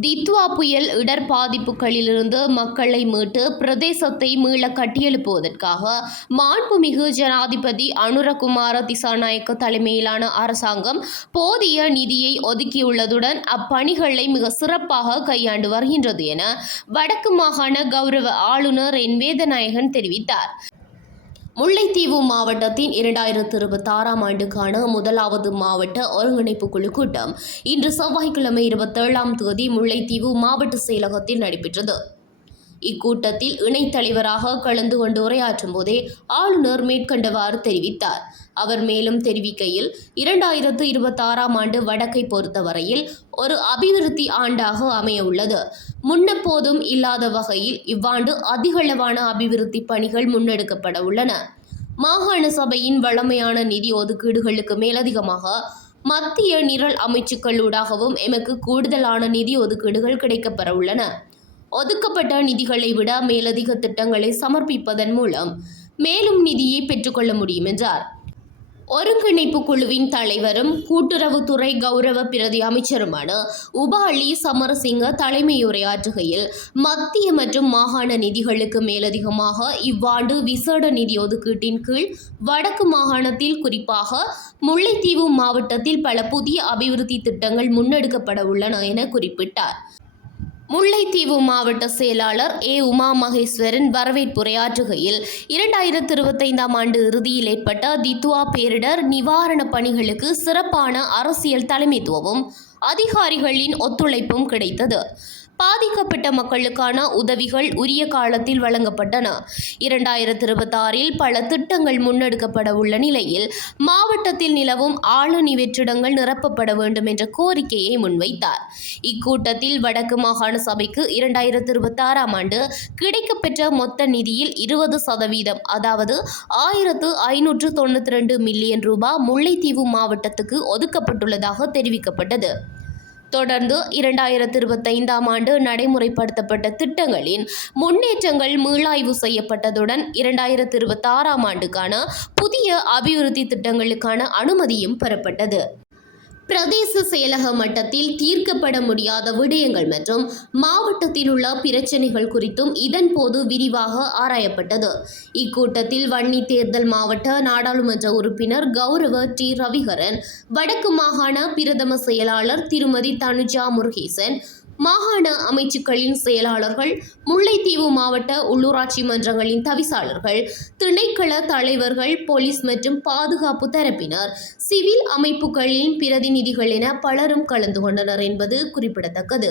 புயல் இடர் பாதிப்புகளிலிருந்து மக்களை மீட்டு பிரதேசத்தை மீள கட்டியெழுப்புவதற்காக மாண்புமிகு ஜனாதிபதி அனுரகுமார திசாநாயக்க தலைமையிலான அரசாங்கம் போதிய நிதியை ஒதுக்கியுள்ளதுடன் அப்பணிகளை மிக சிறப்பாக கையாண்டு வருகின்றது என வடக்கு மாகாண கௌரவ ஆளுநர் என் வேதநாயகன் தெரிவித்தார். முல்லைத்தீவு மாவட்டத்தின் இரண்டாயிரத்து இருபத்தாறாம் ஆண்டுக்கான முதலாவது மாவட்ட ஒருங்கிணைப்பு குழு கூட்டம் இன்று செவ்வாய்க்கிழமை இருபத்தேழாம் தேதி முல்லைத்தீவு மாவட்ட செயலகத்தில் நடைபெற்றது. இக்கூட்டத்தில் இணைத் தலைவராக கலந்து கொண்டு உரையாற்றும் போதே ஆளுநர் மேற்கண்டவாறு தெரிவித்தார். அவர் மேலும் தெரிவிக்கையில் இரண்டாயிரத்து இருபத்தாறாம் ஆண்டு வடக்கை பொறுத்தவரையில் ஒரு அபிவிருத்தி ஆண்டாக அமைய உள்ளது இல்லாத வகையில் இவ்வாண்டு அதிகளவான அபிவிருத்தி பணிகள் முன்னெடுக்கப்பட உள்ளன. மாகாண சபையின் வழமையான நிதி ஒதுக்கீடுகளுக்கு மேலதிகமாக மத்திய நிரல் அமைச்சுக்களூடாகவும் எமக்கு கூடுதலான நிதி ஒதுக்கீடுகள் கிடைக்கப்பெற உள்ளன. ஒதுக்கப்பட்ட நிதிகளை விட மேலதிக திட்டங்களை சமர்ப்பிப்பதன் மூலம் மேலும் நிதியை பெற்றுக்கொள்ள முடியும் என்றார். ஒருங்கிணைப்பு குழுவின் தலைவரும் கூட்டுறவுத்துறை கௌரவ பிரதி அமைச்சருமான உபாலி சமரசிங்க தலைமையுரையாற்றுகையில் மத்திய மற்றும் மாகாண நிதிகளுக்கு மேலதிகமாக இவ்வாண்டு விசேட நிதி ஒதுக்கீட்டின் கீழ் வடக்கு மாகாணத்தில் குறிப்பாக முல்லைத்தீவு மாவட்டத்தில் பல புதிய அபிவிருத்தி திட்டங்கள் முன்னெடுக்கப்பட உள்ளன என குறிப்பிட்டார். முல்லைத்தீவு மாவட்ட செயலாளர் ஏ உமா மகேஸ்வரன் வரவேற்புரையாற்றுகையில் இரண்டாயிரத்து இருபத்தைந்தாம் ஆண்டு இறுதியில் ஏற்பட்ட தித்வா பேரிடர் நிவாரணப் பணிகளுக்கு சிறப்பான அரசியல் தலைமைத்துவமும் அதிகாரிகளின் ஒத்துழைப்பும் கிடைத்தது. பாதிக்கப்பட்ட மக்களுக்கான உதவிகள் உரிய காலத்தில் வழங்கப்பட்டன. இரண்டாயிரத்து இருபத்தாறில் பல திட்டங்கள் முன்னெடுக்கப்பட உள்ள நிலையில் மாவட்டத்தில் நிலவும் ஆளணி வெற்றிடங்கள் நிரப்பப்பட வேண்டும் என்ற கோரிக்கையை முன்வைத்தார். இக்கூட்டத்தில் வடக்கு மாகாண சபைக்கு இரண்டாயிரத்து இருபத்தாறாம் ஆண்டு கிடைக்கப்பெற்ற மொத்த நிதியில் இருபது சதவீதம் அதாவது ஆயிரத்து ஐநூற்று தொண்ணூற்றி ரெண்டு மில்லியன் ரூபாய் முல்லைத்தீவு மாவட்டத்துக்கு ஒதுக்கப்பட்டுள்ளதாக தெரிவிக்கப்பட்டது. தொடர்ந்து இரண்டாயிரத்து இருபத்தைந்தாம் ஆண்டு நடைமுறைப்படுத்தப்பட்ட திட்டங்களின் முன்னேற்றங்கள் மீளாய்வு செய்யப்பட்டதுடன் இரண்டாயிரத்தி இருபத்தாறாம் ஆண்டுக்கான புதிய அபிவிருத்தி திட்டங்களுக்கான அனுமதியும் பெறப்பட்டது. பிரதேச செயலக மட்டத்தில் தீர்க்கப்பட முடியாத விடயங்கள் மற்றும் மாவட்டத்தில் உள்ள பிரச்சனைகள் குறித்தும் இதன் போது விரிவாக ஆராயப்பட்டது. இக்கூட்டத்தில் வன்னி தேர்தல் மாவட்ட நாடாளுமன்ற உறுப்பினர் கௌரவ டி. ரவிகரன் வடக்கு மாகாண பிரதம செயலாளர் திருமதி தனுஜா முருகேசன் மாகாண அமைச்சுக்களின் செயலாளர்கள் முல்லைத்தீவு மாவட்ட உள்ளூராட்சி மன்றங்களின் தவிசாளர்கள் திணைக்கள தலைவர்கள் போலீஸ் மற்றும் பாதுகாப்பு தரப்பினர் சிவில் அமைப்புகளின் பிரதிநிதிகள் என பலரும் கலந்து கொண்டனர் என்பது குறிப்பிடத்தக்கது.